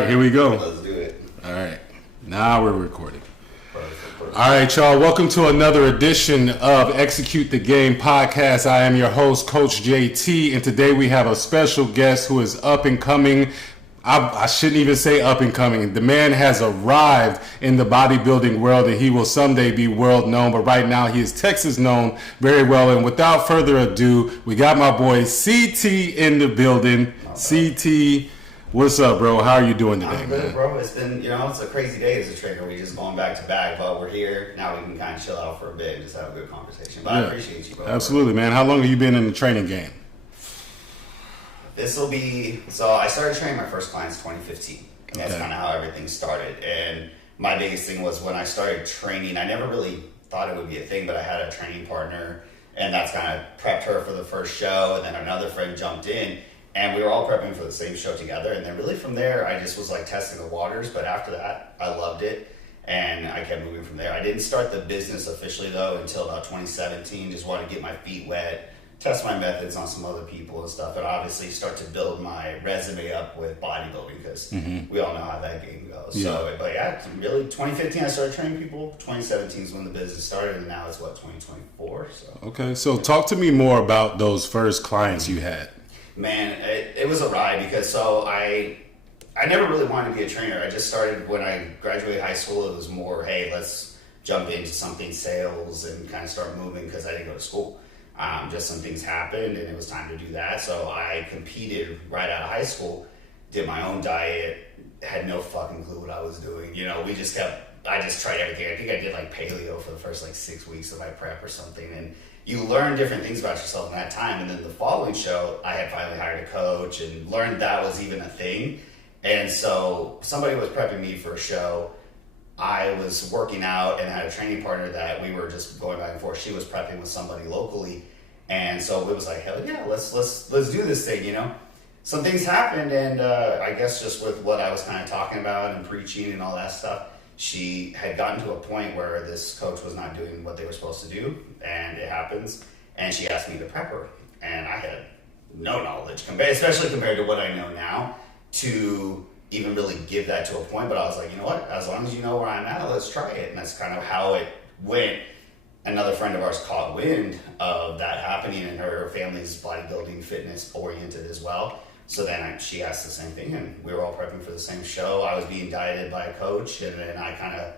right, here we go. Let's do it. All right, now we're recording. All right, y'all, welcome to another edition of Execute the Game podcast. I am your host, Coach JT, and today we have a special guest who is up and coming. I shouldn't even say up and coming. The man has arrived in the bodybuilding world, and he will someday be world known, but right now he is Texas known very well. And without further ado, we got my boy CT in the building. CT, what's up, bro? How are you doing today, I'm good, man? bro. It's been, it's a crazy day as a trainer. We just going back to back, but we're here. Now we can kind of chill out for a bit and just have a good conversation. But I appreciate you, bro. Absolutely, man. How long have you been in the training game? This will be, so I started training my first clients in 2015. And that's Okay. kind of how everything started. And my biggest thing was when I started training, I never really thought it would be a thing, but I had a training partner, and that's kind of prepped her for the first show. And then another friend jumped in, and we were all prepping for the same show together. And then really from there, I just was like testing the waters. But after that, I loved it. And I kept moving from there. I didn't start the business officially, though, until about 2017. Just wanted to get my feet wet, test my methods on some other people and stuff, and obviously start to build my resume up with bodybuilding because we all know how that game goes. Yeah. So, but yeah, really, 2015 I started training people. 2017 is when the business started, and now it's 2024. So, Okay, so talk to me more about those first clients you had. man, it was a ride because I never really wanted to be a trainer. I just started when I graduated high school. It was more, hey, let's jump into something sales and kind of start moving because I didn't go to school. Just some things happened and it was time to do that. So I competed right out of high school, did my own diet, had no fucking clue what I was doing. I just tried everything. I think I did like paleo for the first 6 weeks of my prep or something. And you learn different things about yourself in that time. And then the following show, I had finally hired a coach and learned that was even a thing. And so somebody was prepping me for a show. I was working out and had a training partner that we were just going back and forth. She was prepping with somebody locally, and so it was like, hell yeah, let's do this thing. Some things happened, and I guess just with what I was kind of talking about and preaching and all that stuff, she had gotten to a point where this coach was not doing what they were supposed to do, and it happens. And she asked me to prep her, and I had no knowledge, especially compared to what I know now, to even really give that to a point. But I was like, you know what, as long as you know where I'm at, let's try it. And that's kind of how it went. Another friend of ours caught wind of that happening, and her family's bodybuilding fitness oriented as well. So then she asked the same thing, and we were all prepping for the same show. I was being dieted by a coach, and then I kind of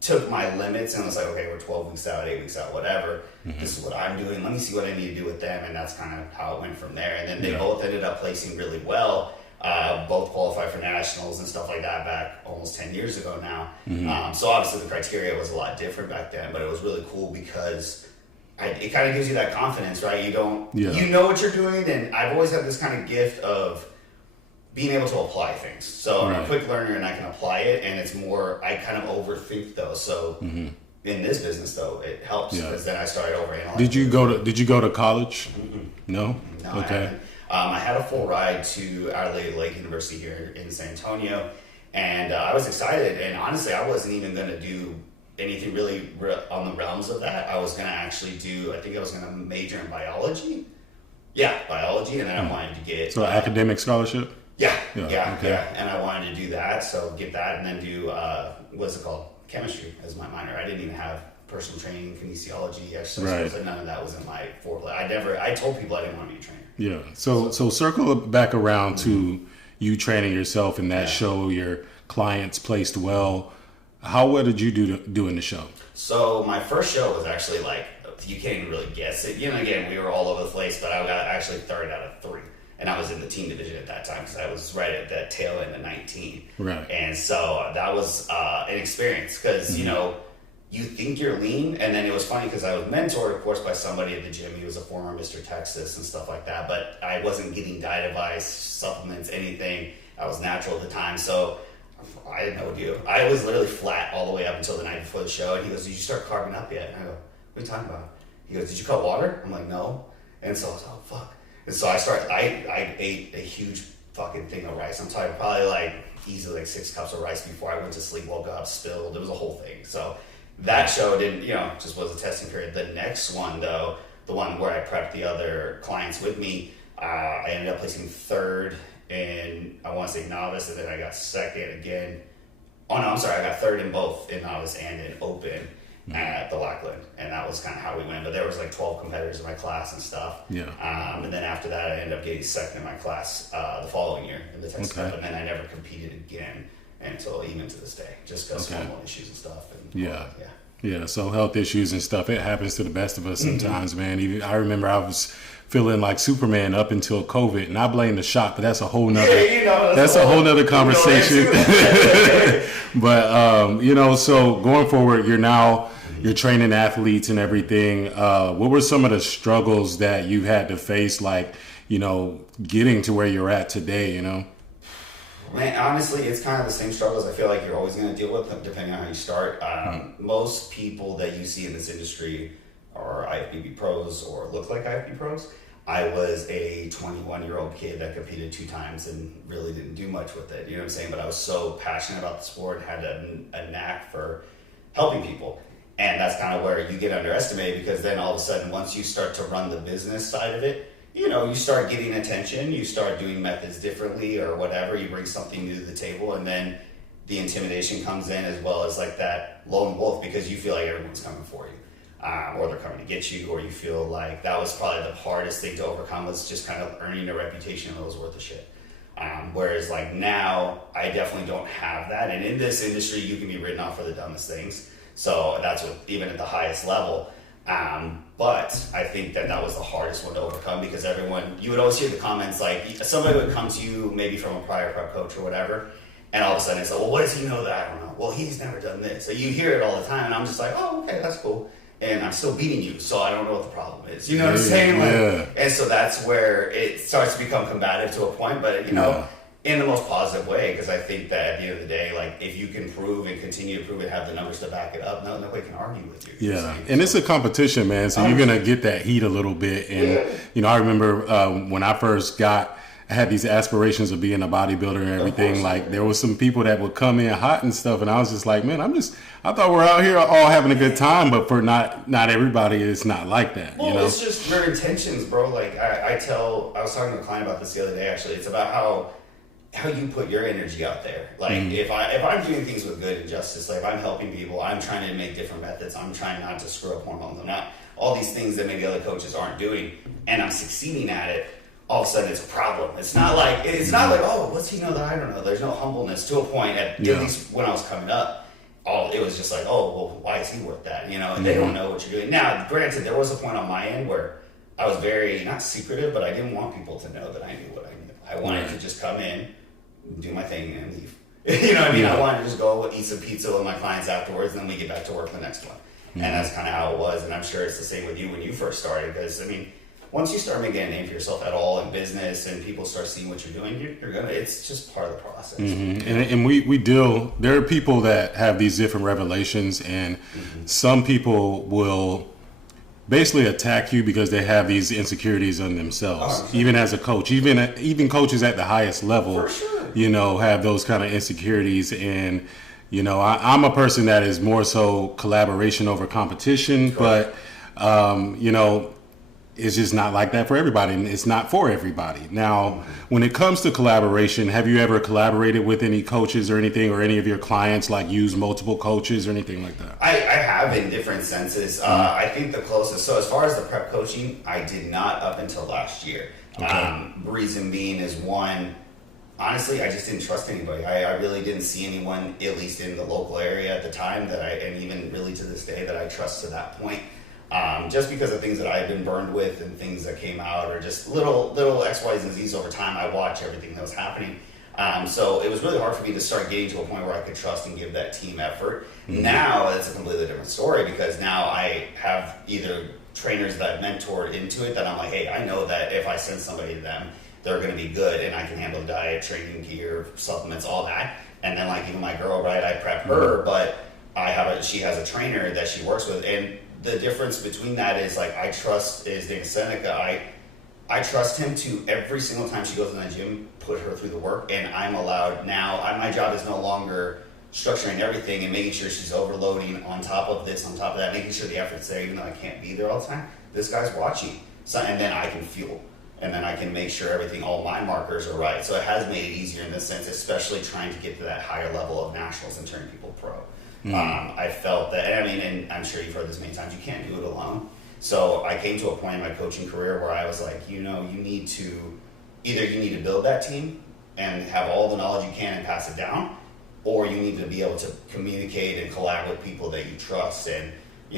took my limits and was like, okay, we're 12 weeks out, 8 weeks out, whatever. This is what I'm doing. Let me see what I need to do with them. And that's kind of how it went from there. And then they both ended up placing really well. Both qualified for nationals and stuff like that back almost 10 years ago now. So obviously the criteria was a lot different back then, but it was really cool because it kind of gives you that confidence, right? You know what you're doing, and I've always had this kind of gift of being able to apply things. So I'm a quick learner and I can apply it, and it's more, I kind of overthink though. So in this business though, it helps because then I started overanalyzing. Did you go to college? No? No, Okay. I haven't. I had a full ride to Adelaide Lake University here in San Antonio, and I was excited. And honestly, I wasn't even going to do anything really on the realms of that. I was going to actually I think I was going to major in biology. Yeah, biology, and then I wanted to get... So academic scholarship? Yeah. Okay. And I wanted to do that, so get that, and then do, what's it called? Chemistry as my minor. I didn't even have personal training, kinesiology, exercise, and none of that was in my foreplay. I told people I didn't want to be a trainer. Yeah. So circle back around to you training yourself in that show. Your clients placed well. How well did you do in the show? So my first show was actually you can't even really guess it. Again, we were all over the place, but I got actually third out of 3. And I was in the team division at that time because I was right at that tail end of 19. Right. And so that was an experience because, you think you're lean. And then it was funny because I was mentored, of course, by somebody at the gym. He was a former Mr. Texas and stuff like that. But I wasn't getting diet advice, supplements, anything. I was natural at the time. So I didn't know what to do. I was literally flat all the way up until the night before the show. And he goes, did you start carving up yet? And I go, what are you talking about? He goes, did you cut water? I'm like, no. And so I was like, oh, fuck. And so I ate a huge fucking thing of rice. I'm talking probably easily 6 cups of rice before I went to sleep, woke up, spilled. It was a whole thing. So that show didn't, just was a testing period. The next one though, the one where I prepped the other clients with me, I ended up placing third in, I want to say novice, and then I got second again. Oh no, I'm sorry, I got third in both in novice and in open at the Lackland, and that was kind of how we went. But there was like 12 competitors in my class and stuff. Yeah. And then after that, I ended up getting second in my class the following year in the Texas Cup, and then I never competed again until even to this day, just because hormone issues and stuff. And Yeah, so health issues and stuff, it happens to the best of us sometimes, man. Even I remember I was feeling like Superman up until COVID, and I blame the shot, but that's a whole nother that's a whole nother conversation. But so going forward, you're training athletes and everything. What were some of the struggles that you had to face, like, getting to where you're at today, Man, honestly, it's kind of the same struggles I feel like you're always going to deal with, depending on how you start. Most people that you see in this industry are IFBB pros or look like IFBB pros. I was a 21-year-old kid that competed 2 times and really didn't do much with it. You know what I'm saying? But I was so passionate about the sport, had a knack for helping people. And that's kind of where you get underestimated, because then all of a sudden, once you start to run the business side of it, you start getting attention, you start doing methods differently or whatever, you bring something new to the table, and then the intimidation comes in, as well as like that lone wolf, because you feel like everyone's coming for you. Or they're coming to get you, or you feel like that was probably the hardest thing to overcome, was just kind of earning a reputation that was worth a shit. Whereas like now, I definitely don't have that. And in this industry, you can be written off for the dumbest things. So that's what, even at the highest level. But I think that was the hardest one to overcome, because you would always hear the comments, like somebody would come to you maybe from a prior prep coach or whatever, and all of a sudden it's like, well, what does he know that I don't know? Well, he's never done this. So you hear it all the time, and I'm just like, oh, okay, that's cool. And I'm still beating you, so I don't know what the problem is. You know what I'm saying? And so that's where it starts to become combative to a point, but in the most positive way, because I think that at the end of the day, like, if you can prove and continue to prove and have the numbers to back it up, nobody can argue with you. Yeah, and it's a competition, man. So you're gonna get that heat a little bit. And I remember when I first I had these aspirations of being a bodybuilder and everything. Like, there was some people that would come in hot and stuff, and I was just like, man, I thought we're out here all having a good time, but for not everybody, it's not like that. Well, it's just your intentions, bro. Like I was talking to a client about this the other day. Actually, it's about how you put your energy out there. Like if I'm doing things with good and justice, like if I'm helping people, I'm trying to make different methods. I'm trying not to screw up hormones. I'm not all these things that maybe other coaches aren't doing, and I'm succeeding at it. All of a sudden it's a problem. It's not like, oh, what's he know that I don't know? There's no humbleness to a point, at least when I was coming up. It was just like, oh, well, why is he worth that? And they don't know what you're doing. Now, granted, there was a point on my end where I was very, not secretive, but I didn't want people to know that I knew what I knew. I wanted to just come in, do my thing, and leave. You know what I mean? I wanted to just go eat some pizza with my clients afterwards, and then we get back to work the next one. And that's kind of how it was. And I'm sure it's the same with you when you first started, because, once you start making a name for yourself at all in business and people start seeing what you're doing, it's just part of the process. And we deal, there are people that have these different revelations, and some people will basically attack you because they have these insecurities on themselves. Even as a coach, even coaches at the highest level, for sure. Have those kind of insecurities. And, I'm a person that is more so collaboration over competition, but, it's just not like that for everybody, and it's not for everybody. Now, when it comes to collaboration, have you ever collaborated with any coaches or anything, or any of your clients, like use multiple coaches or anything like that? I have, in different senses. I think the closest, so as far as the prep coaching, I did not up until last year. Okay. Reason being is, one, honestly, I just didn't trust anybody. I really didn't see anyone, at least in the local area at the time, and even really to this day, that I trust to that point. Just because of things that I've been burned with and things that came out, or just little X, Y's, and Z's over time. I watched everything that was happening. So it was really hard for me to start getting to a point where I could trust and give that team effort. Now it's a completely different story, because now I have either trainers that I've mentored into it that I'm like, hey, I know that if I send somebody to them, they're going to be good, and I can handle diet, training gear, supplements, all that. And then, like, even my girl, right, I prep her, but she has a trainer that she works with, and the difference between that is, like, I trust Dana Seneca. I trust him to, every single time she goes in the gym, put her through the work, and I'm allowed now. My job is no longer structuring everything and making sure she's overloading on top of this, on top of that, making sure the effort's there, even though I can't be there all the time. This guy's watching, and then I can fuel. and then I can make sure all my markers are right. So it has made it easier in this sense, especially trying to get to that higher level of nationals and turn people pro. I felt that, and I'm sure you've heard this many times, you can't do it alone. So I came to a point in my coaching career where I was like, you need to build that team and have all the knowledge you can and pass it down, or you need to be able to communicate and collab with people that you trust. And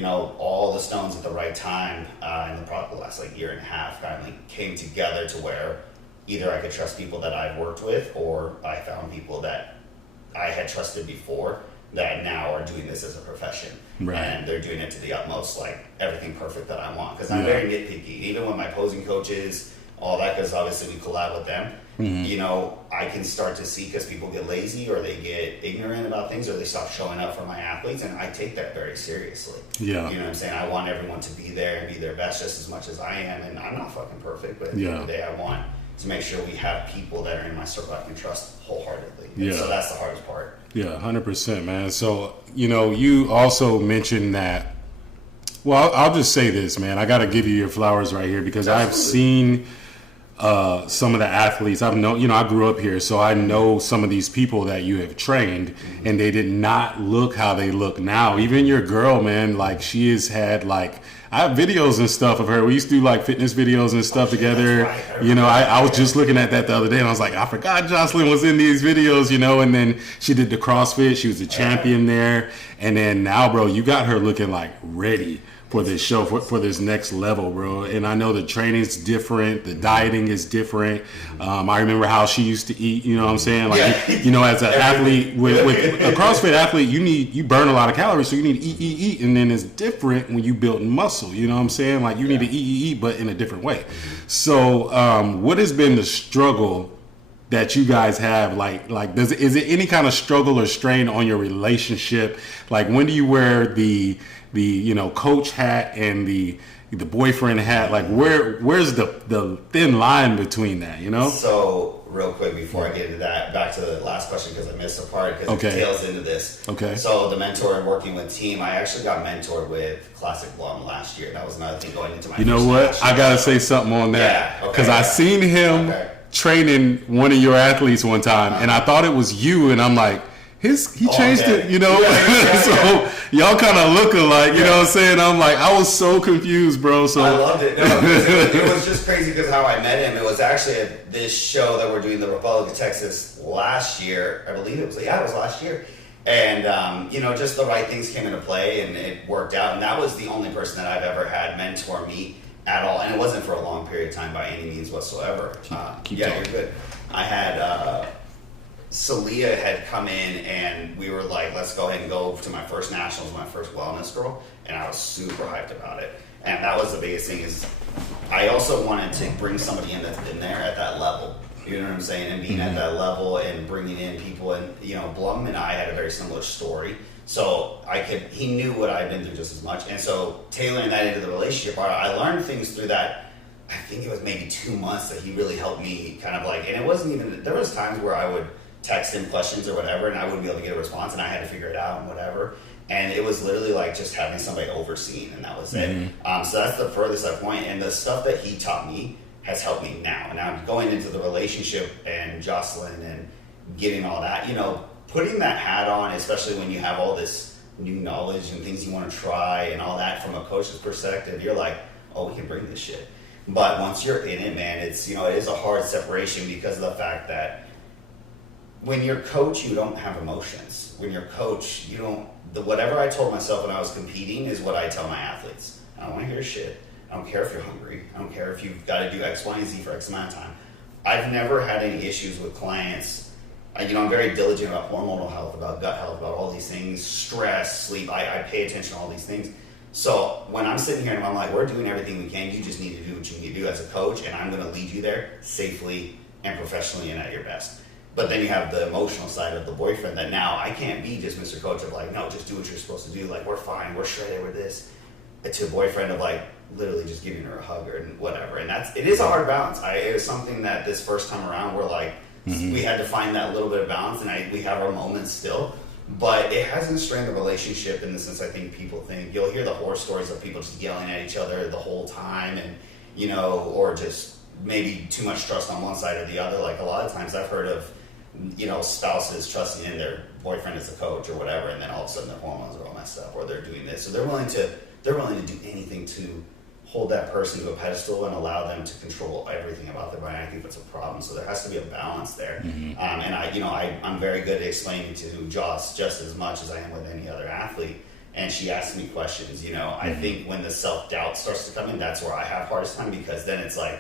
all the stones at the right time in the last year and a half finally came together to where either I could trust people that I've worked with, or I found people that I had trusted before that now are doing this as a profession. Right. And they're doing it to the utmost, everything perfect that I want. Because I'm very nitpicky. Even with my posing coaches, all that, because obviously we collab with them, I can start to see, because people get lazy or they get ignorant about things or they stop showing up for my athletes, and I take that very seriously. Yeah. You know what I'm saying? I want everyone to be there and be their best just as much as I am, and I'm not fucking perfect, but at the end of the day, I want to make sure we have people that are in my circle I can trust wholeheartedly. Yeah. So that's the hardest part. Yeah, 100%, man. So, you also mentioned that, well, I'll just say this, man. I got to give you your flowers right here, because I've seen some of the athletes. I grew up here, so I know some of these people that you have trained, and they did not look how they look now. Even your girl, man, she has had, I have videos and stuff of her. We used to do fitness videos and stuff together. Right. I was just looking at that the other day, and I was like, I forgot Jocelyn was in these videos, and then she did the CrossFit. She was a champion there. And then now, bro, you got her looking ready for this show, for this next level, bro. And I know the training's different, the dieting is different. I remember how she used to eat, you know what I'm saying? As an athlete, with a CrossFit athlete, you burn a lot of calories, so you need to eat. And then it's different when you build muscle, you know what I'm saying? You need to eat, but in a different way. So what has been the struggle that you guys have? Is it any kind of struggle or strain on your relationship? When do you wear the coach hat and the boyfriend hat? Where's the thin line between that, So real quick before I get into that, back to the last question, because I missed a part, because it tails into this. Okay. So the mentor and working with team, I actually got mentored with Classic Blum last year. That was another thing going into my You know what? I gotta say something on that. Because I seen him training one of your athletes one time, and I thought it was you, and I'm like, he changed it, So y'all kind of look alike, you know what I'm saying? I'm like, I was so confused, bro. So I loved it. No, it was just crazy, because how I met him, it was actually at this show that we're doing, the Republic of Texas, last year. I believe it was last year. And, just the right things came into play, and it worked out. And that was the only person that I've ever had mentor me at all. And it wasn't for a long period of time by any means whatsoever. Keep you're good. I had... Celia had come in, and we were like, let's go ahead and go to my first nationals, my first wellness girl, and I was super hyped about it. And that was the biggest thing, is I also wanted to bring somebody in that's been there at that level, you know what I'm saying, and being at that level and bringing in people. And Blum and I had a very similar story, so he knew what I'd been through just as much. And so tailoring that into the relationship, I learned things through that. I think it was maybe 2 months that he really helped me and it wasn't even, there was times where I would text him questions or whatever, and I wouldn't be able to get a response, and I had to figure it out and whatever. And it was literally just having somebody overseeing, and that was it. So that's the furthest I point. And the stuff that he taught me has helped me now. And now going into the relationship and Jocelyn and getting all that, putting that hat on, especially when you have all this new knowledge and things you want to try and all that from a coach's perspective, you're like, oh, we can bring this shit. But once you're in it, man, it's, it is a hard separation, because of the fact that when you're coach, you don't have emotions. When you're coach, you don't, whatever I told myself when I was competing is what I tell my athletes. I don't want to hear shit. I don't care if you're hungry. I don't care if you've got to do X, Y, and Z for X amount of time. I've never had any issues with clients. I'm very diligent about hormonal health, about gut health, about all these things, stress, sleep. I pay attention to all these things. So when I'm sitting here and I'm like, we're doing everything we can, you just need to do what you need to do as a coach, and I'm going to lead you there safely and professionally and at your best. But then you have the emotional side of the boyfriend that now I can't be just Mr. Coach of no, just do what you're supposed to do. We're fine, we're shredded, we're this. To a boyfriend of literally just giving her a hug or whatever. And it is a hard balance. It was something that this first time around we're we had to find that little bit of balance, and we have our moments still. But it hasn't strained the relationship in the sense I think people think. You'll hear the horror stories of people just yelling at each other the whole time, and or just maybe too much trust on one side or the other. Like a lot of times I've heard of, spouses trusting in their boyfriend as a coach or whatever, and then all of a sudden their hormones are all messed up, or they're doing this. So they're willing to do anything to hold that person to a pedestal and allow them to control everything about their body. I think that's a problem. So there has to be a balance there. And I'm very good at explaining to Joss just as much as I am with any other athlete. And she asks me questions. I think when the self-doubt starts to come in, that's where I have hardest time, because then it's like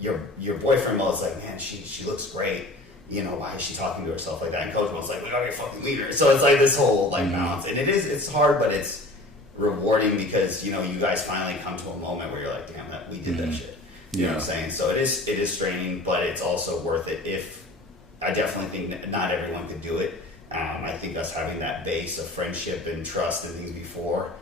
your boyfriend mode's like, man, she looks great. Why is she talking to herself like that? And coach mode's like, we gotta be a fucking leader. So it's like this whole balance, and it's hard, but it's rewarding, because you guys finally come to a moment where you're like, damn, that we did that shit. You know what I'm saying? So it is straining, but it's also worth it. If I definitely think not everyone could do it. I think us having that base of friendship and trust and things before,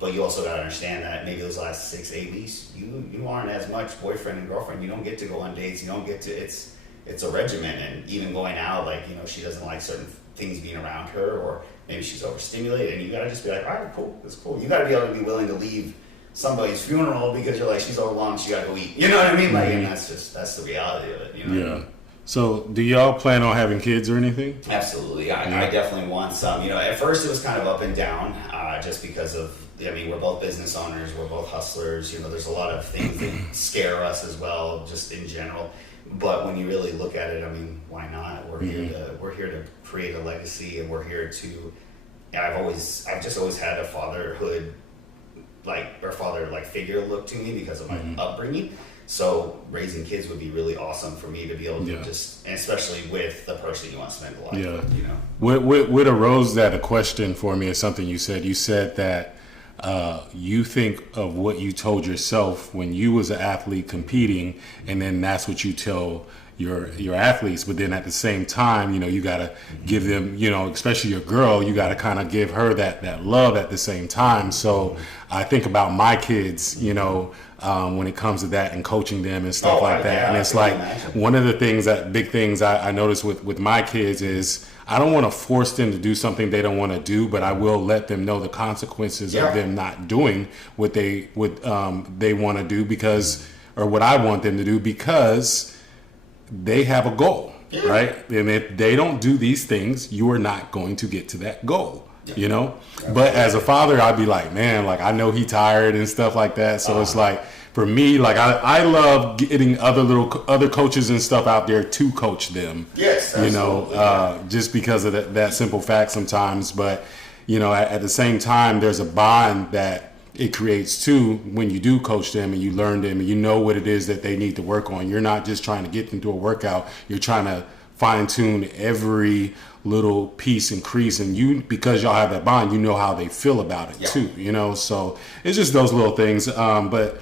but you also got to understand that maybe those last 6-8 weeks, you aren't as much boyfriend and girlfriend. You don't get to go on dates. You don't get to. It's a regimen, and even going out, like she doesn't like certain things being around her, or maybe she's overstimulated, and you got to just be like, all right, cool, it's cool. You got to be able to be willing to leave somebody's funeral because you're like, she's overwhelmed, she got to go eat. You know what I mean? Like, and that's the reality of it. Yeah. So, do y'all plan on having kids or anything? Absolutely. I definitely want some. At first it was kind of up and down, just because of, we're both business owners, we're both hustlers. There's a lot of things that scare us as well, just in general. But when you really look at it, why not? We're here to create a legacy, and we're here to. I've just always had a fatherhood, father figure look to me because of my upbringing. So raising kids would be really awesome for me to be able to and especially with the person you want to spend a life with. What arose that a question for me is something you said. You said that you think of what you told yourself when you was an athlete competing, and then that's what you tell your athletes. But then at the same time, you got to give them, especially your girl, you got to kind of give her that love at the same time. So I think about my kids, when it comes to that and coaching them and stuff like that. And it's like one of the big things I notice with my kids is I don't want to force them to do something they don't want to do, but I will let them know the consequences of them not doing what they want to do, or what I want them to do, because they have a goal, right? And if they don't do these things, you are not going to get to that goal. But as a father, I'd be like, man, I know he tired and stuff like that. So it's like, for me, I love getting other coaches and stuff out there to coach them. Yes, absolutely. Just because of that simple fact sometimes. But, at the same time, there's a bond that it creates too when you do coach them and you learn them and you know what it is that they need to work on. You're not just trying to get them to a workout. You're trying to fine tune every little piece and crease, and because y'all have that bond, you know how they feel about it too, so it's just those little things. But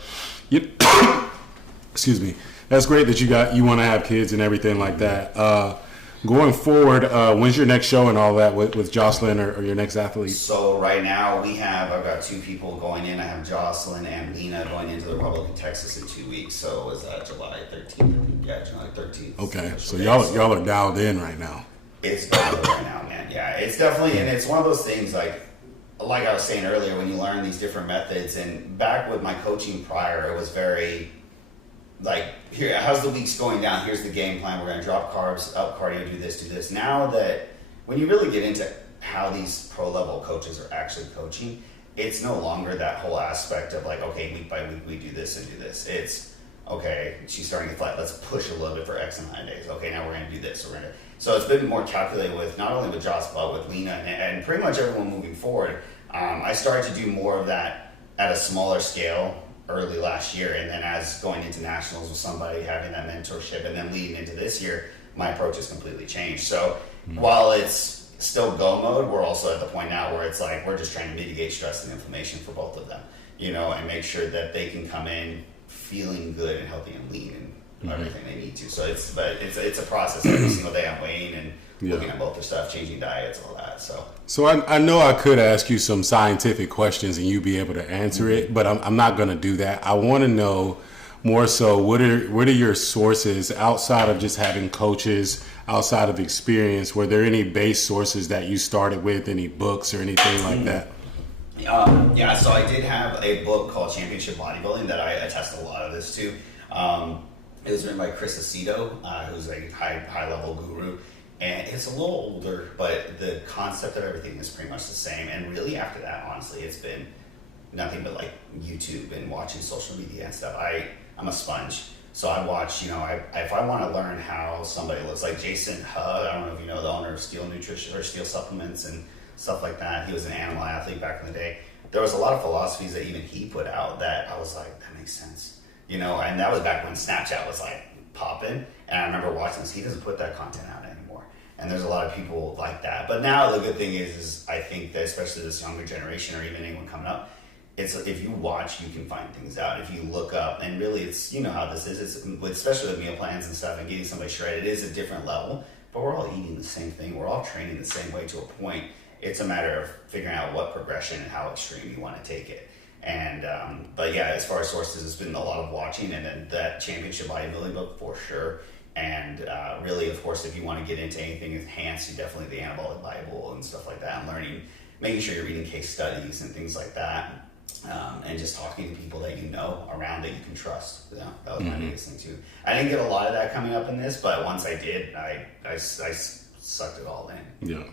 excuse me, that's great that you want to have kids and everything like that. Going forward, when's your next show and all that with Jocelyn or your next athlete? So right now I've got 2 people going in. I have Jocelyn and Lena going into the Republic of Texas in 2 weeks. So is that July 13th? Yeah, July 13th. Okay, so y'all are dialed in right now. It's dialed in right now, man. Yeah, it's definitely, and it's one of those things like I was saying earlier, when you learn these different methods, and back with my coaching prior, it was very here, how's the week's going down? Here's the game plan. We're going to drop carbs, up cardio, do this. Now that when you really get into how these pro level coaches are actually coaching, it's no longer that whole aspect of okay, week by week we do this and do this. It's okay, she's starting to flat. Let's push a little bit for X amount of days. Okay, now we're going to do this. So it's been more calculated with not only with Joss but with Lena and pretty much everyone moving forward. I started to do more of that at a smaller scale early last year, and then as going into nationals with somebody, having that mentorship, and then leading into this year, my approach has completely changed. So while it's still go mode, we're also at the point now where it's we're just trying to mitigate stress and inflammation for both of them, and make sure that they can come in feeling good and healthy and lean and everything they need to. So it's a process. Every single day I'm weighing and looking at both their stuff, changing diets, all that. So I know I could ask you some scientific questions and you'd be able to answer it, but I'm not going to do that. I want to know more so what are your sources outside of just having coaches, outside of experience? Were there any base sources that you started with, any books or anything like that? So I did have a book called Championship Bodybuilding that I attest a lot of this to. It was written by Chris Aceto, who's a high level guru, and it's a little older, but the concept of everything is pretty much the same. And really, after that, honestly, it's been nothing but like YouTube and watching social media and stuff. I'm a sponge. So I watch, if I want to learn how somebody looks, like Jason Hug, I don't know if you know, the owner of Steel Nutrition or Steel Supplements and stuff like that. He was an animal athlete back in the day. There was a lot of philosophies that even he put out that I was like, that makes sense. And that was back when Snapchat was like popping. And I remember watching this. He doesn't put that content out anymore. And there's a lot of people like that. But now the good thing is I think that especially this younger generation or even anyone coming up, it's if you watch, you can find things out. If you look up, and really, it's how this is. It's especially with meal plans and stuff, and getting somebody shredded. It is a different level, but we're all eating the same thing. We're all training the same way to a point. It's a matter of figuring out what progression and how extreme you want to take it. And but yeah, as far as sources, it's been a lot of watching, and then that championship bodybuilding book for sure. And really, of course, if you want to get into anything enhanced, you definitely the Anabolic Bible and stuff like that. And learning, making sure you're reading case studies and things like that. And just talking to people that around that you can trust. That was my biggest thing too. I didn't get a lot of that coming up in this, but once I did, I sucked it all in. Yeah.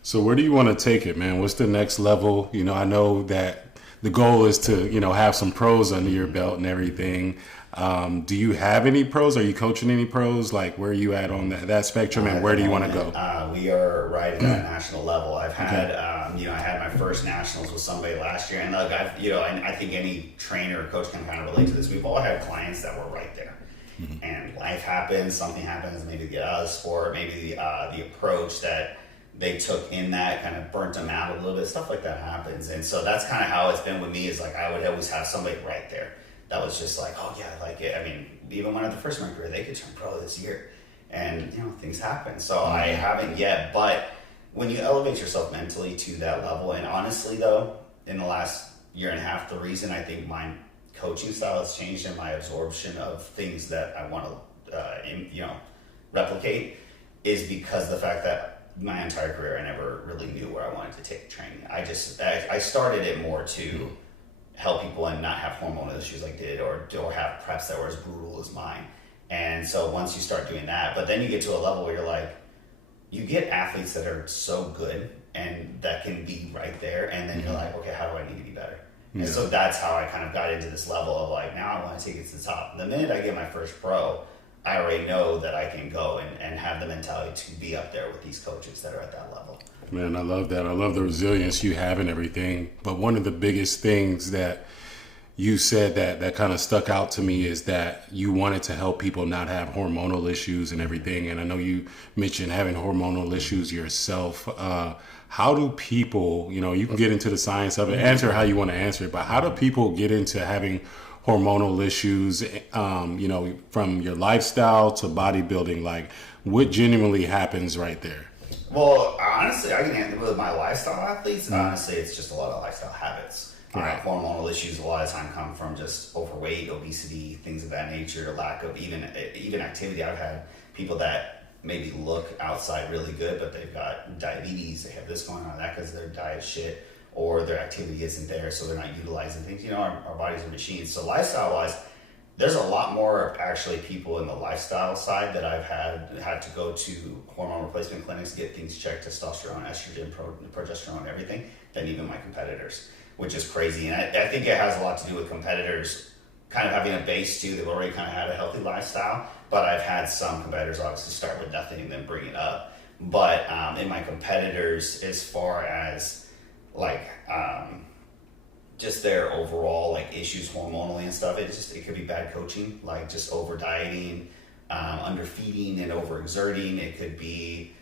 So where do you want to take it, man? What's the next level? I know that the goal is to, have some pros under your belt and everything. Do you have any pros? Are you coaching any pros? Like, where are you at on that spectrum, and where do you want to go? We are right at that national level. I've had, I had my first nationals with somebody last year, and look, I think any trainer or coach can kind of relate to this. We've all had clients that were right there, and life happens, something happens, maybe get out of the sport, maybe the approach that they took in that kind of burnt them out a little bit. Stuff like that happens, and so that's kind of how it's been with me. Is like I would always have somebody right there. That was just like, oh yeah, I like it. I mean, even when I had the first of my career, they could turn pro this year. And, things happen. So I haven't yet. But when you elevate yourself mentally to that level, and honestly, though, in the last year and a half, the reason I think my coaching style has changed and my absorption of things that I want to, replicate is because the fact that my entire career, I never really knew where I wanted to take training. I started it more to help people and not have hormonal issues like did or have preps that were as brutal as mine. And so once you start doing that, but then you get to a level where you're like, you get athletes that are so good and that can be right there, and then you're like, okay, how do I need to be better? And so that's how I kind of got into this level of like, now I want to take it to the top. The minute I get my first pro, I already know that I can go and have the mentality to be up there with these coaches that are at that level. Man, I love that. I love the resilience you have and everything. But one of the biggest things that you said that kind of stuck out to me is that you wanted to help people not have hormonal issues and everything. And I know you mentioned having hormonal issues yourself. How do people, you can get into the science of it, answer how you want to answer it, but how do people get into having hormonal issues, from your lifestyle to bodybuilding? Like, what genuinely happens right there? Well, honestly, I can handle it with my lifestyle athletes. Honestly, it's just a lot of lifestyle habits. Right. Hormonal issues a lot of time come from just overweight, obesity, things of that nature, lack of even activity. I've had people that maybe look outside really good, but they've got diabetes, they have this going on, that because their diet shit, or their activity isn't there, so they're not utilizing things. Our bodies are machines. So lifestyle-wise, there's a lot more actually people in the lifestyle side that I've had to go to hormone replacement clinics to get things checked, testosterone, estrogen, progesterone, everything, than even my competitors, which is crazy. And I think it has a lot to do with competitors kind of having a base too. They've already kind of had a healthy lifestyle, but I've had some competitors obviously start with nothing and then bring it up. But in my competitors, as far as like just their overall like issues hormonally and stuff, it could be bad coaching, like just over dieting, under feeding and over exerting. It could be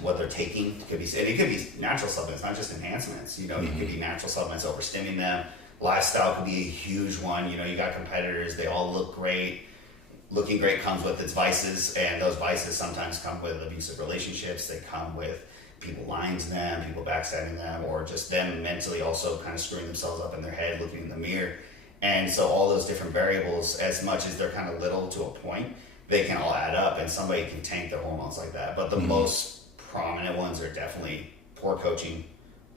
what they're taking. It could be natural supplements, not just enhancements. It could be natural supplements overstimming them. Lifestyle could be a huge one. You got competitors, they all look great. Looking great comes with its vices, and those vices sometimes come with abusive relationships. They come with people lying to them, people backstabbing them, or just them mentally also kind of screwing themselves up in their head, looking in the mirror. And so all those different variables, as much as they're kind of little to a point, they can all add up, and somebody can tank their hormones like that. But the most prominent ones are definitely poor coaching.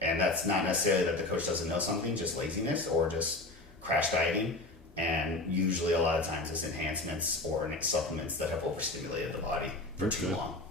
And that's not necessarily that the coach doesn't know something, just laziness or just crash dieting. And usually, a lot of times, it's enhancements or supplements that have overstimulated the body for too long.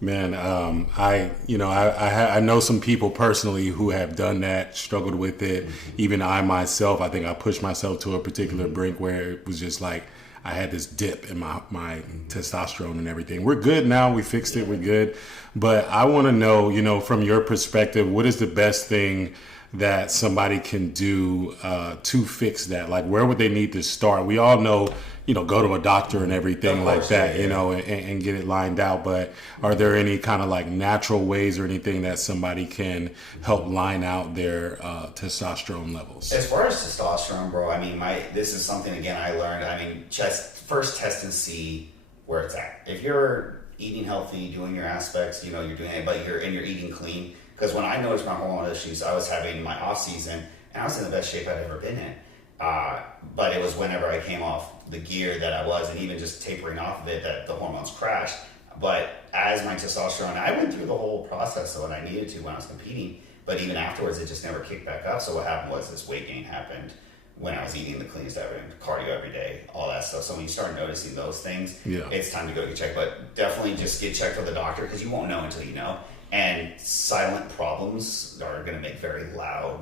Man, I know some people personally who have done that, struggled with it. Even I myself, I think I pushed myself to a particular brink where it was just like I had this dip in my testosterone and everything. We're good now. We fixed it. We're good. But I want to know, from your perspective, what is the best thing that somebody can do to fix that? Like, where would they need to start? We all know, go to a doctor and everything like that, and get it lined out. But are there any kind of like natural ways or anything that somebody can help line out their testosterone levels? As far as testosterone, bro, I mean, this is something, again, I learned. I mean, first test and see where it's at. If you're eating healthy, doing your aspects, you're doing it, but you're eating clean. Because when I noticed my hormonal issues, I was having my off season, and I was in the best shape I'd ever been in. But it was whenever I came off the gear that I was, and even just tapering off of it, that the hormones crashed. But as my testosterone, I went through the whole process when I needed to when I was competing, but even afterwards, it just never kicked back up. So what happened was this weight gain happened when I was eating the cleanest ever, cardio every day, all that stuff. So when you start noticing those things, it's time to go get checked. But definitely just get checked with a doctor, because you won't know until you know. And silent problems are going to make very loud,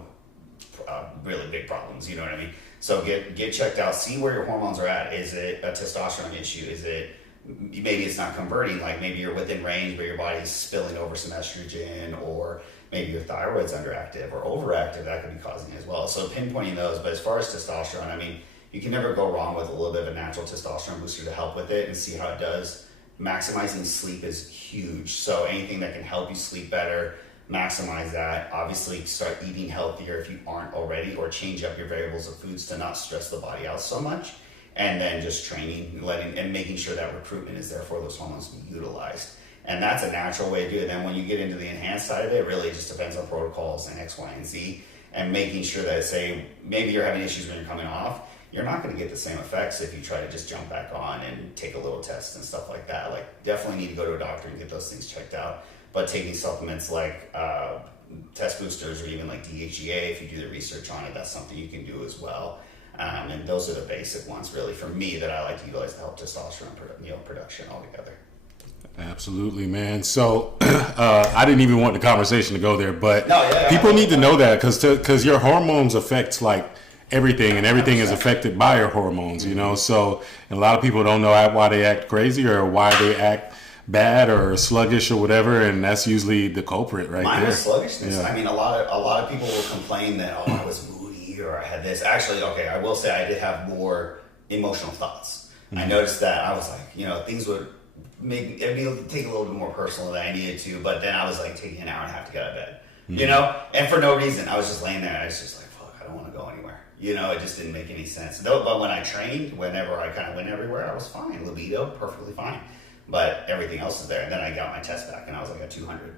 really big problems. You know what I mean? So get checked out. See where your hormones are at. Is it a testosterone issue? Is it maybe it's not converting? Like maybe you're within range, but your body's spilling over some estrogen, or maybe your thyroid's underactive or overactive. That could be causing it as well. So pinpointing those. But as far as testosterone, I mean, you can never go wrong with a little bit of a natural testosterone booster to help with it and see how it does. Maximizing sleep is huge. So anything that can help you sleep better, maximize that. Obviously, start eating healthier if you aren't already, or change up your variables of foods to not stress the body out so much. And then just training, and making sure that recruitment is there for those hormones to be utilized. And that's a natural way to do it. Then when you get into the enhanced side of it, it really just depends on protocols and X, Y, and Z. And making sure that, say, maybe you're having issues when you're coming off, you're not going to get the same effects if you try to just jump back on and take a little test and stuff like that. Like, definitely need to go to a doctor and get those things checked out. But taking supplements like test boosters, or even like DHEA, if you do the research on it, that's something you can do as well. And those are the basic ones, really, for me, that I like to utilize to help testosterone production altogether. Absolutely, man. So I didn't even want the conversation to go there, but No, people need to know that, because your hormones affect like everything, and everything is affected by your hormones, So and a lot of people don't know why they act crazy, or why they act bad or sluggish or whatever, and that's usually the culprit right Mine there. was sluggishness. Yeah. I mean, a lot of people will complain that, I was moody, or I had this. Actually, okay, I will say I did have more emotional thoughts. Mm-hmm. I noticed that I was like, things would take a little bit more personal than I needed to, but then I was like taking an hour and a half to get out of bed, and for no reason. I was just laying there, and I was just like, fuck, I don't want to go anywhere. It just didn't make any sense. But when I trained, whenever I kind of went everywhere, I was fine. Libido, perfectly fine. But everything else is there. And then I got my test back, and I was like at 200.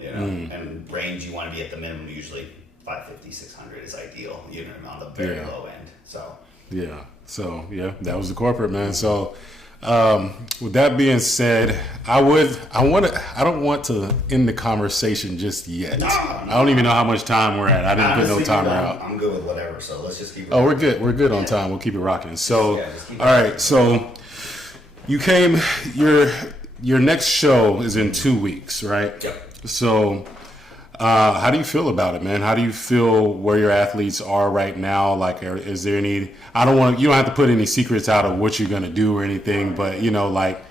And range, you want to be at the minimum, usually 550, 600 is ideal, on the very low end. So that was the corporate, man. So with that being said, I don't want to end the conversation just yet. No. I don't even know how much time we're at. I didn't put no timer out. I'm good with whatever, so let's just keep it. Oh, we're good. We're good on time. We'll keep it rocking. So, all right. So you came, your next show is in 2 weeks, right? Yep. So how do you feel about it, man? How do you feel where your athletes are right now? Like, is there any, you don't have to put any secrets out of what you're going to do or anything, but like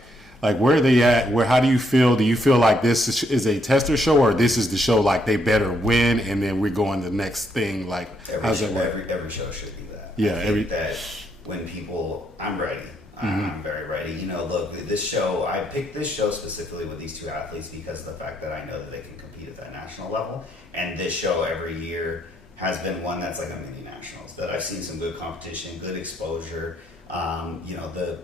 where are they at? How do you feel? Do you feel like this is a tester show, or this is the show like they better win and then we're going to the next thing? Like, how's that work? Every show should be that. Yeah. That when I'm ready. I'm very ready. Look, this show, I picked this show specifically with these two athletes because of the fact that I know that they can compete at that national level. And this show every year has been one that's like a mini nationals, that I've seen some good competition, good exposure. The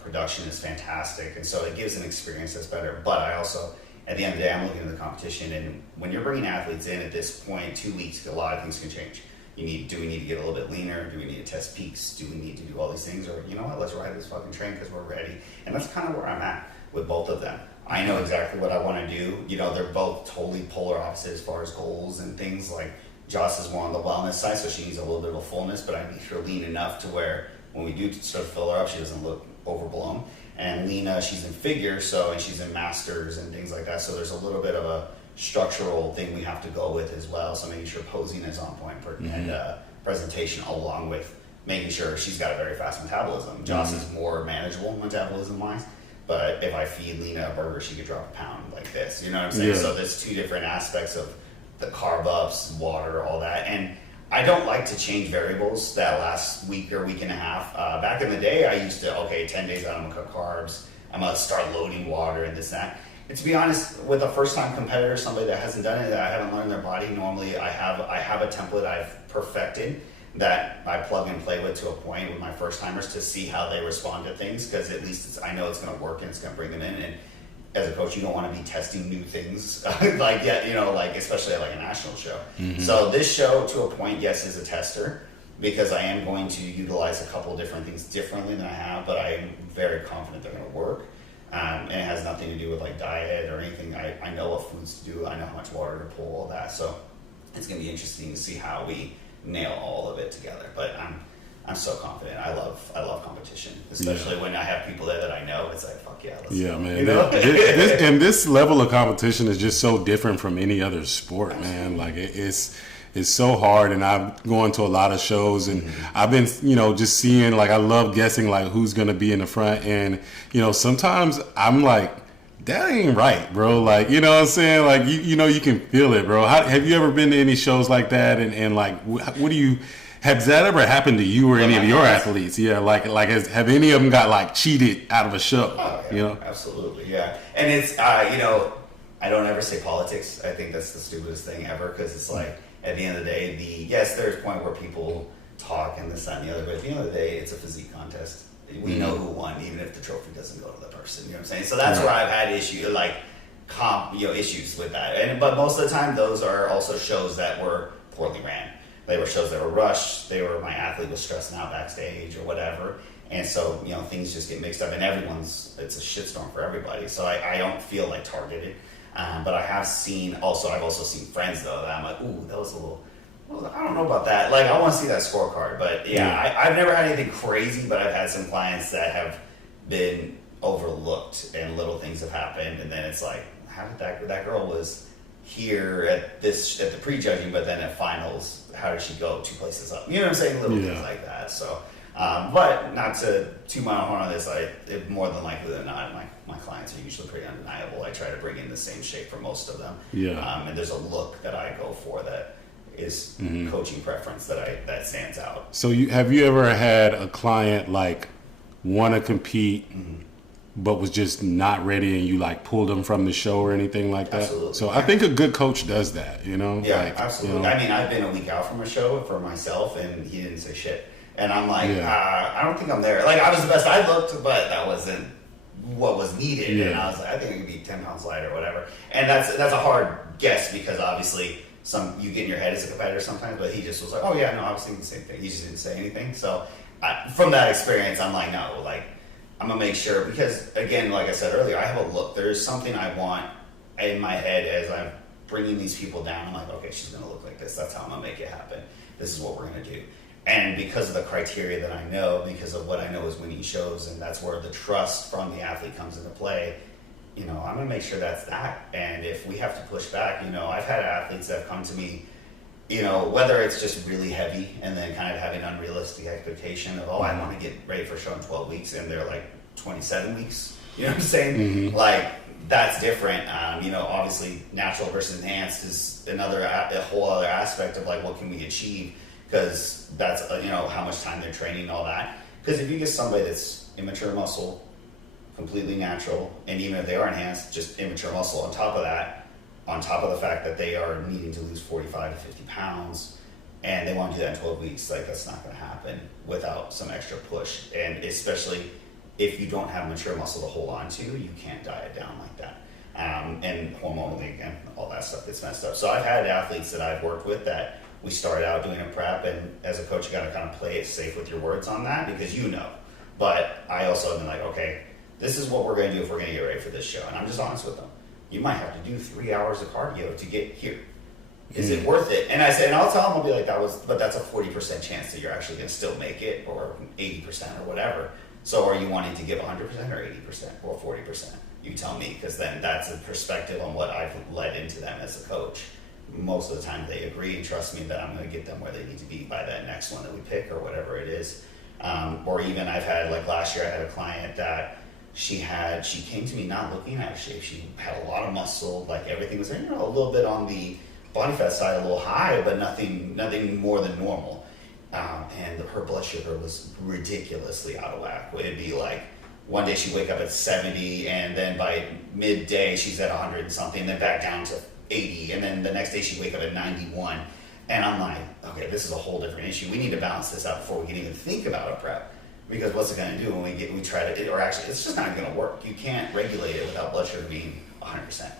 production is fantastic. And so it gives an experience that's better. But I also, at the end of the day, I'm looking at the competition. And when you're bringing athletes in at this point, 2 weeks, a lot of things can change. Do we need to get a little bit leaner? Do we need to test peaks? Do we need to do all these things? Or, let's ride this fucking train because we're ready. And that's kind of where I'm at with both of them. I know exactly what I want to do. They're both totally polar opposite as far as goals and things. Like, Joss is more on the wellness side, so she needs a little bit of a fullness, but I need her lean enough to where when we do sort of fill her up, she doesn't look overblown. And Lena, she's in figure, and she's in masters and things like that, so there's a little bit of a structural thing we have to go with as well, so making sure posing is on point and presentation, along with making sure she's got a very fast metabolism. Joss is more manageable metabolism-wise, but if I feed Lena a burger, she could drop a pound like this, you know what I'm saying? Yeah. So there's two different aspects of the carb ups, water, all that, and I don't like to change variables that last week or week and a half. Back in the day, I used to, 10 days out, I'm gonna cut carbs, I'm gonna start loading water and this, that. And to be honest, with a first-time competitor, somebody that hasn't done it, that I haven't learned their body, normally I have a template I've perfected that I plug and play with to a point with my first-timers to see how they respond to things, because at least I know it's gonna work and it's gonna bring them in. And as a coach, you don't want to be testing new things, especially at like a national show. So this show, to a point, yes, is a tester, because I am going to utilize a couple different things differently than I have, but I am very confident they're going to work. And it has nothing to do with like diet or anything. I know what foods to do. I know how much water to pull, all that. So it's going to be interesting to see how we nail all of it together. But I'm so confident. I love competition, especially when I have people there that I know. It's like, fuck yeah, let's go. Man. You know? This level of competition is just so different from any other sport, man. Like it's so hard, and I've gone to a lot of shows, and I've been, just seeing, like, I love guessing like who's gonna be in the front, and sometimes I'm like, that ain't right, bro. Like, you know what I'm saying? Like, you can feel it, bro. Have you ever been to any shows like that? And like, what do you? Has that ever happened to you or any of your athletes? Yeah, have any of them got like cheated out of a show? Oh, yeah, absolutely, yeah. And it's I don't ever say politics. I think that's the stupidest thing ever, because it's like, at the end of the day, yes, there's a point where people talk and this, that, and the other, but at the end of the day, it's a physique contest. We know who won, even if the trophy doesn't go to the person. You know what I'm saying? So that's where I've had issues with that. But most of the time, those are also shows that were poorly ran. They were shows that were rushed. My athlete was stressing out backstage or whatever. And so, things just get mixed up, and it's a shitstorm for everybody. So I don't feel like targeted. But I've also seen friends though that I'm like, ooh, that was a little, I don't know about that. Like, I want to see that scorecard. But I've never had anything crazy, but I've had some clients that have been overlooked and little things have happened. And then it's like, how did that girl was here at the pre-judging, but then at finals, how did she go 2 places up? You know what I'm saying? Little things like that. So, but not to toot my own horn on this, more than likely than not, my clients are usually pretty undeniable. I try to bring in the same shape for most of them. And there's a look that I go for that is coaching preference that stands out. So have you ever had a client like want to compete, but was just not ready, and you like pulled them from the show or anything like that? Absolutely. So I think a good coach does that, Yeah, absolutely. I mean, I've been a week out from a show for myself, and he didn't say shit. And I'm like, I don't think I'm there. Like, I was the best I looked, but that wasn't what was needed. And I was like, I think I could be 10 pounds lighter or whatever. And that's a hard guess, because obviously you get in your head as a competitor sometimes, but he just was like, oh yeah, no, I was thinking the same thing. He just didn't say anything. So from that experience, I'm like, no, like, I'm gonna make sure, because again, like I said earlier, I have a look. There's something I want in my head as I'm bringing these people down. I'm like, okay, she's gonna look like this. That's how I'm gonna make it happen. This is what we're gonna do. And because of the criteria that I know, because of what I know is winning shows, and that's where the trust from the athlete comes into play, I'm gonna make sure that's that. And if we have to push back, I've had athletes that have come to me, whether it's just really heavy and then kind of having unrealistic expectation of, I want to get ready for a show in 12 weeks, and they're like 27 weeks. You know what I'm saying? Like, that's different. Obviously natural versus enhanced is a whole other aspect of like, what can we achieve? Because that's, how much time they're training and all that. Because if you get somebody that's immature muscle, completely natural, and even if they are enhanced, just immature muscle on top of that, on top of the fact that they are needing to lose 45 to 50 pounds, and they want to do that in 12 weeks, like, that's not going to happen without some extra push. And especially if you don't have mature muscle to hold on to, you can't diet down like that. And hormonally, again, all that stuff gets messed up. So I've had athletes that I've worked with that we started out doing a prep, and as a coach, you got to kind of play it safe with your words on that, because But I also have been like, okay, this is what we're going to do if we're going to get ready for this show. And I'm just honest with them. You might have to do 3 hours of cardio to get here. Is it worth it? And I said, and I'll tell them, I'll be like, but that's a 40% chance that you're actually going to still make it, or 80% or whatever. So are you wanting to give 100% or 80% or 40%? You tell me, because then that's a perspective on what I've led into them as a coach. Most of the time they agree and trust me that I'm going to get them where they need to be by that next one that we pick or whatever it is. Or even I've had, like last year I had a client that she came to me not looking out of shape. She had a lot of muscle, like everything was, a little bit on the body fat side, a little high, but nothing more than normal. And her blood sugar was ridiculously out of whack. It'd be like one day she'd wake up at 70, and then by midday she's at 100 and something, then back down to 80, and then the next day she'd wake up at 91. And I'm like, okay, this is a whole different issue. We need to balance this out before we can even think about a prep. Because what's it going to do when we try to, or actually, it's just not going to work. You can't regulate it without blood sugar being 100%.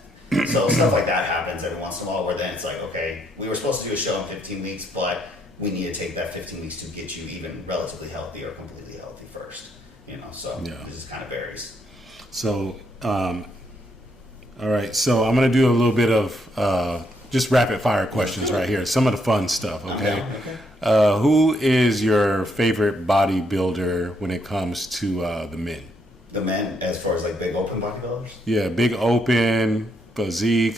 So stuff like that happens every once in a while, where then it's like, okay, we were supposed to do a show in 15 weeks, but we need to take that 15 weeks to get you even relatively healthy or completely healthy first. So it just kind of varies. So, all right. So I'm going to do a little bit of just rapid fire questions right here. Some of the fun stuff. Okay. Who is your favorite bodybuilder when it comes to the men? The men, as far as like big open bodybuilders? Yeah, big open physique.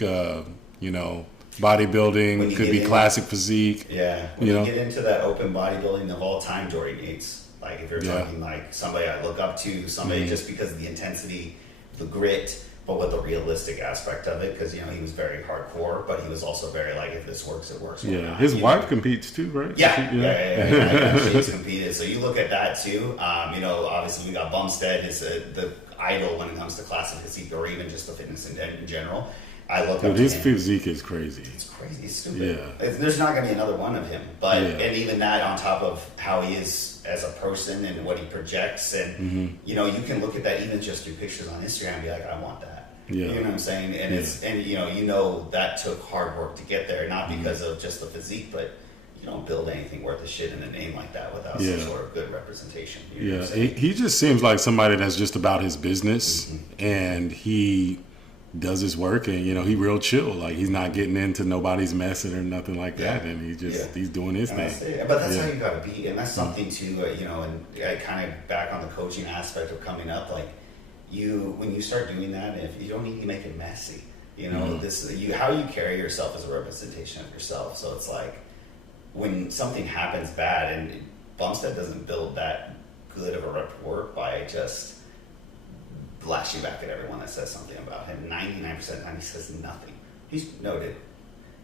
Bodybuilding could be classic physique. Yeah, when you get into that open bodybuilding of all time, Jordan Yates. Like if you're talking like somebody I look up to, somebody just because of the intensity, the grit, but with the realistic aspect of it, because he was very hardcore, but he was also very like, if this works, it works. Yeah, his wife competes too, right? Yeah. She's competed. So you look at that too. Obviously we got Bumstead is the idol when it comes to classic physique, or even just the fitness in general. I look up to his him. Physique is crazy. It's crazy. It's stupid. Yeah. There's not going to be another one of him. But and even that on top of how he is as a person and what he projects, and you can look at that even just through pictures on Instagram and be like, I want that. Yeah. You know what I'm saying? And it's that took hard work to get there, not because of just the physique, but you don't build anything worth a shit in a name like that without some sort of good representation. You know what I'm saying? He just seems like somebody that's just about his business, and he does his work, and he real chill. Like he's not getting into nobody's messing or nothing like that, and he's doing his thing. But that's how you got to be, and that's something too. And I kind of back on the coaching aspect of coming up, like when you start doing that, if you don't need to make it messy, how you carry yourself is a representation of yourself. So it's like when something happens bad, and Bumstead doesn't build that good of a rapport by just lashing back at everyone that says something about him. 99% of the time he says nothing. He's noted.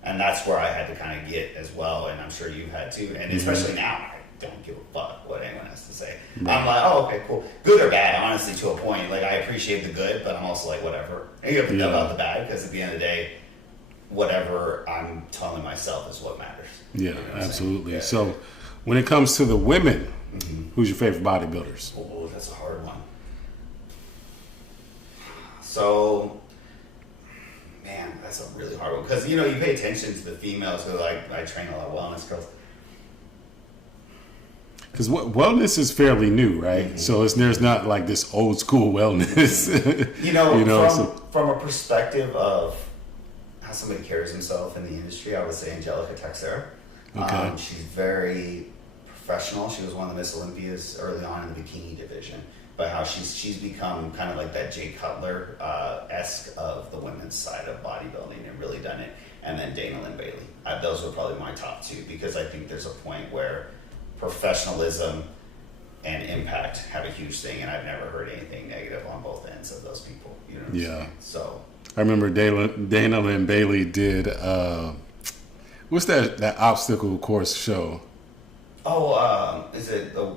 And that's where I had to kind of get as well, and I'm sure you had too. And especially now, I don't give a fuck what anyone has to say. Right. I'm like, oh, okay, cool. Good or bad, honestly, to a point. Like, I appreciate the good, but I'm also like, whatever. And you have to know about the bad, because at the end of the day, whatever I'm telling myself is what matters. Yeah, absolutely. Yeah. So when it comes to the women, who's your favorite bodybuilders? Oh, that's a hard one. So, man, that's a really hard one. Because, you pay attention to the females who, like, I train a lot of wellness girls. Because wellness is fairly new, right? So there's not like this old school wellness. From a perspective of how somebody carries himself in the industry, I would say Angelica Teixeira. Okay. She's very professional. She was one of the Miss Olympias early on in the bikini division. But how she's become kind of like that Jay Cutler esque of the women's side of bodybuilding and really done it. And then Dana Lynn Bailey. Those were probably my top two, because I think there's a point where professionalism and impact have a huge thing, and I've never heard anything negative on both ends of those people. You know what I'm saying? So I remember Dana Lynn Bailey did what's that obstacle course show? Oh, is it the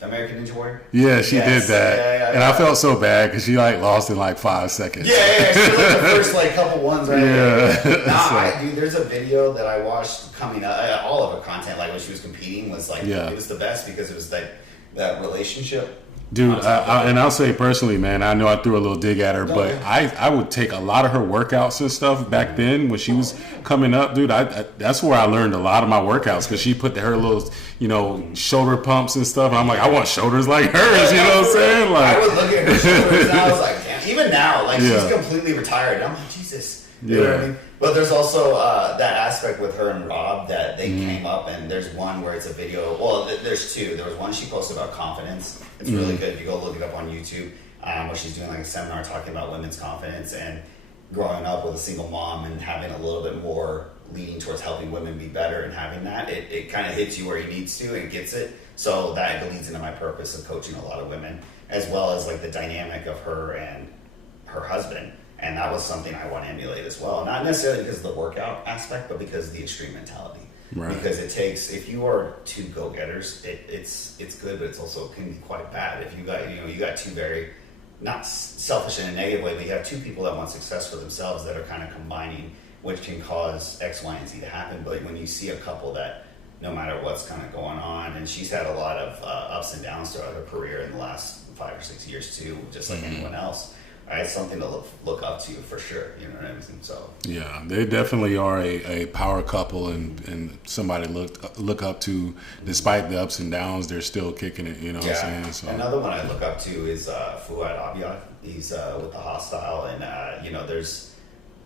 American Ninja Warrior? Yeah, she did that, and I felt so bad because she lost in 5 seconds. Yeah, she was the first couple ones, right? Yeah. Dude, there's a video that I watched coming up. All of her content, when she was competing, was it was the best, because it was that relationship. Dude, and I'll say personally, man, I know I threw a little dig at her, but I would take a lot of her workouts and stuff back then when she was coming up, dude. That's where I learned a lot of my workouts, because she put her little, shoulder pumps and stuff. And I'm like, I want shoulders like hers, you know what I'm saying? I would look at her shoulders and I was like, damn. Even now, she's completely retired. I'm like, Jesus. You know what I mean? But there's also that aspect with her and Rob that they came up, and there's one where it's a video. Well, there's two. There was one she posted about confidence. It's really good if you go look it up on YouTube, where she's doing like a seminar talking about women's confidence and growing up with a single mom and having a little bit more leaning towards helping women be better and having that. It kind of hits you where he needs to and gets it. So that leads into my purpose of coaching a lot of women, as well as like the dynamic of her and her husband. And that was something I want to emulate as well. Not necessarily because of the workout aspect, but because of the extreme mentality. Right. Because it takes, if you are two go-getters, it's good, but it's also can be quite bad. If you got two very, not selfish in a negative way, but you have two people that want success for themselves that are kind of combining, which can cause X, Y, and Z to happen. But when you see a couple that, no matter what's kind of going on, and she's had a lot of ups and downs throughout her career in the last 5 or 6 years too, just like anyone else. It's something to look up to for sure. You know what I mean? So yeah, they definitely are a power couple and somebody look up to. Despite the ups and downs, they're still kicking it. You know what I'm saying? So. Another one I look up to is Fouad Abiad. He's with the Hostile, and there's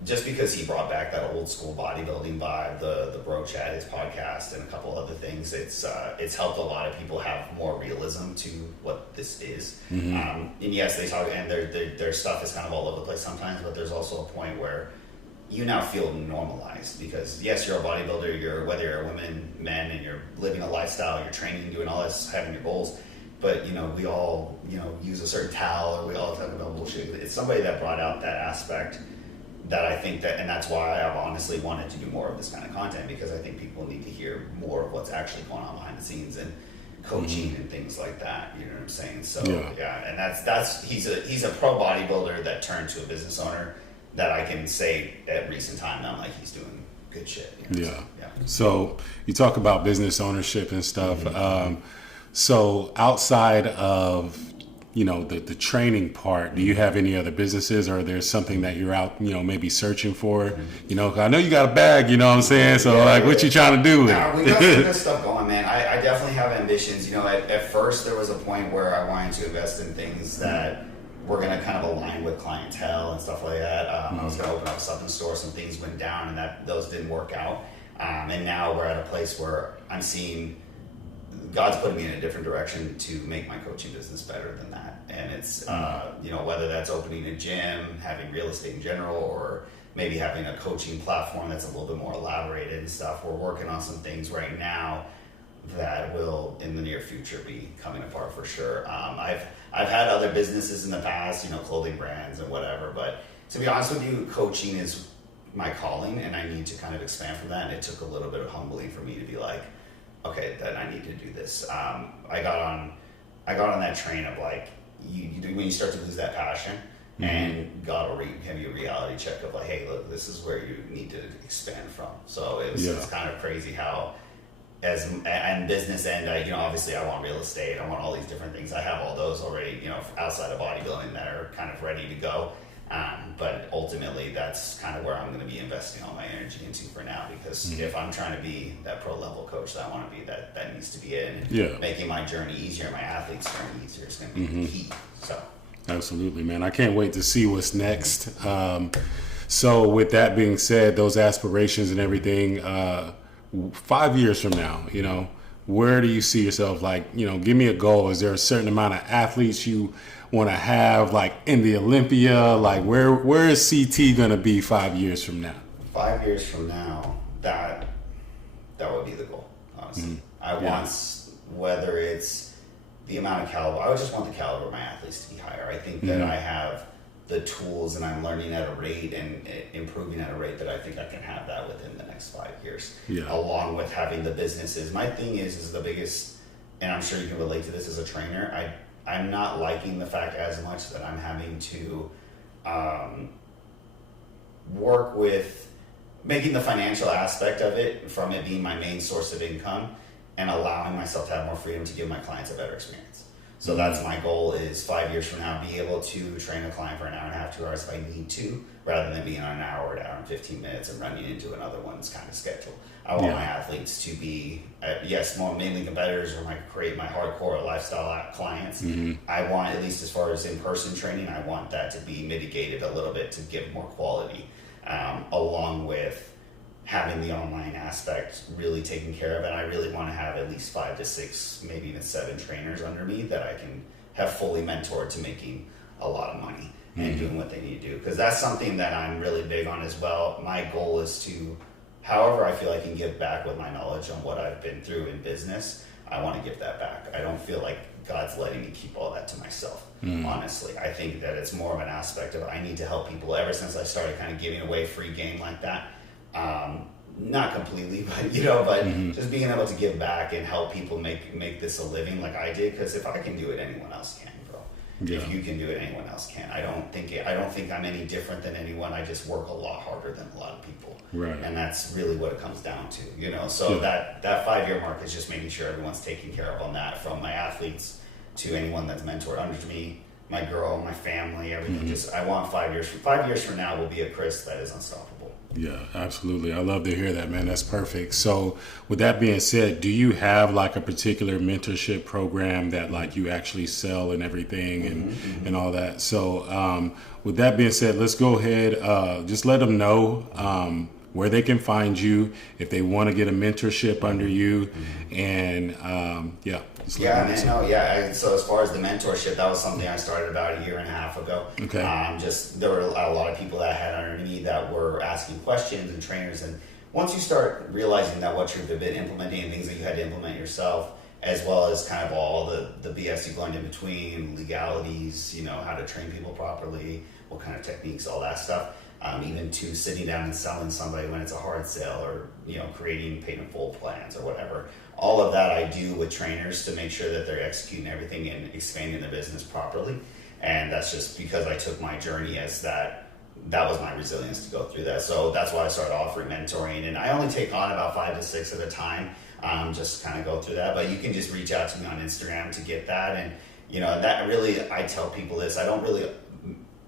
just because he brought back that old school bodybuilding vibe, the Bro Chat, his podcast, and a couple other things. It's helped a lot of people have more realism to what this is. And yes, they talk, and their stuff is kind of all over the place sometimes. But there's also a point where you now feel normalized because yes, you're a bodybuilder. Whether you're a woman, men, and you're living a lifestyle, you're training, doing all this, having your goals. But we all use a certain towel, or we all talk about bullshit. It's somebody that brought out that aspect. That I think and that's why I've honestly wanted to do more of this kind of content, because I think people need to hear more of what's actually going on behind the scenes and coaching and things like that. You know what I'm saying? So yeah, and that's he's a pro bodybuilder that turned to a business owner that I can say at recent time now, like he's doing good shit. So you talk about business ownership and stuff. So outside of the training part, do you have any other businesses, or there's something that you're out, maybe searching for? I know you got a bag, you know what I'm saying? So what you trying to do with it? We got some good stuff going, man. I definitely have ambitions. At first there was a point where I wanted to invest in things that were going to kind of align with clientele and stuff like that. I was going to open up a supplement store. Some things went down and those didn't work out. And now we're at a place where I'm seeing God's putting me in a different direction to make my coaching business better than that. And it's, whether that's opening a gym, having real estate in general, or maybe having a coaching platform that's a little bit more elaborated and stuff. We're working on some things right now that will, in the near future, be coming apart for sure. I've had other businesses in the past, clothing brands and whatever, but to be honest with you, coaching is my calling, and I need to kind of expand from that. And it took a little bit of humbling for me to be like, okay, then I need to do this. I got on that train of like, when you start to lose that passion, and God will give you a reality check of like, hey, look, this is where you need to expand from. So it's kind of crazy how, and business end, obviously I want real estate, I want all these different things. I have all those already, outside of bodybuilding that are kind of ready to go. But ultimately, that's kind of where I'm going to be investing all my energy into for now, because if I'm trying to be that pro level coach that I want to be, that needs to be it. And making my journey easier, my athletes' journey easier is going to be the key. So, absolutely, man. I can't wait to see what's next. So with that being said, those aspirations and everything, 5 years from now, where do you see yourself? Like, give me a goal. Is there a certain amount of athletes you want to have, like in the Olympia? Like where is CT going to be 5 years from now? 5 years from now, that would be the goal, honestly. I want, whether it's the amount of caliber, I would just want the caliber of my athletes to be higher. I think that I have the tools and I'm learning at a rate and improving at a rate that I think I can have that within the next 5 years. Along with having the businesses. My thing is the biggest, and I'm sure you can relate to this as a trainer, I'm not liking the fact as much that I'm having to work with making the financial aspect of it, from it being my main source of income, and allowing myself to have more freedom to give my clients a better experience. So that's my goal, is 5 years from now, be able to train a client for an hour and a half, 2 hours if I need to, rather than being on an hour and 15 minutes and running into another one's kind of schedule. I want my athletes to be, mainly competitors, or create my hardcore lifestyle clients. I want, at least as far as in-person training, I want that to be mitigated a little bit to give more quality. along with having the online aspect really taken care of. And I really want to have at least 5 to 6, maybe even 7 trainers under me that I can have fully mentored to making a lot of money and doing what they need to do. Because that's something that I'm really big on as well. My goal is to, however I feel I can give back with my knowledge on what I've been through in business, I want to give that back. I don't feel like God's letting me keep all that to myself, honestly. I think that it's more of an aspect of I need to help people. Ever since I started kind of giving away free game like that, not completely, but just being able to give back and help people make this a living like I did. Because if I can do it, anyone else can, bro. Yeah. If you can do it, anyone else can. I don't think I'm any different than anyone. I just work a lot harder than a lot of people, right? And that's really what it comes down to, So that 5-year mark is just making sure everyone's taken care of on that, from my athletes to anyone that's mentored under me, my girl, my family, everything. Just I want 5 years. 5 years from now will be a Chris that is unstoppable. Yeah, absolutely. I love to hear that, man. That's perfect. So with that being said, do you have like a particular mentorship program that like you actually sell and everything and all that? So with that being said, let's go ahead. Just let them know where they can find you if they want to get a mentorship under you. And So as far as the mentorship, that was something I started about 1.5 years ago. Okay. There were a lot of people that I had under me that were asking questions, and trainers. And once you start realizing that what you've been implementing and things that you had to implement yourself, as well as kind of all the BS you learned in between, legalities, how to train people properly, what kind of techniques, all that stuff. Even to sitting down and selling somebody when it's a hard sale, or creating paid in full plans or whatever. All of that I do with trainers to make sure that they're executing everything and expanding the business properly. And that's just because I took my journey as that was my resilience to go through that. So that's why I started offering mentoring, and I only take on about 5 to 6 at a time. Just kind of go through that. But you can just reach out to me on Instagram to get that. And that really, I tell people this. I don't really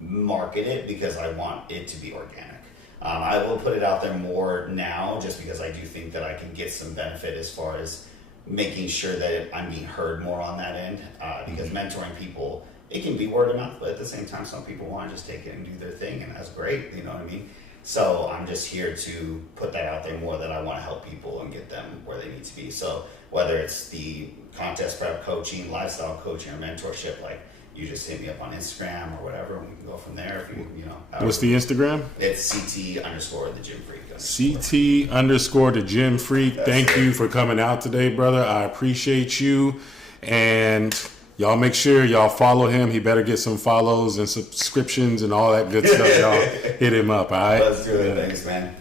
market it because I want it to be organic. I will put it out there more now just because I do think that I can get some benefit as far as making sure that I'm being heard more on that end, because mentoring people, it can be word of mouth, but at the same time some people want to just take it and do their thing, and that's great, you know what I mean? So I'm just here to put that out there more, that I want to help people and get them where they need to be. So whether it's the contest prep coaching, lifestyle coaching, or mentorship, like, you just hit me up on Instagram or whatever, and we can go from there. If you What's the Instagram? It's CT_the Gym Freak. CT_the Gym Freak. Thank you for coming out today, brother. I appreciate you. And y'all make sure y'all follow him. He better get some follows and subscriptions and all that good stuff. Y'all hit him up, all right? Let's do it. Thanks, man.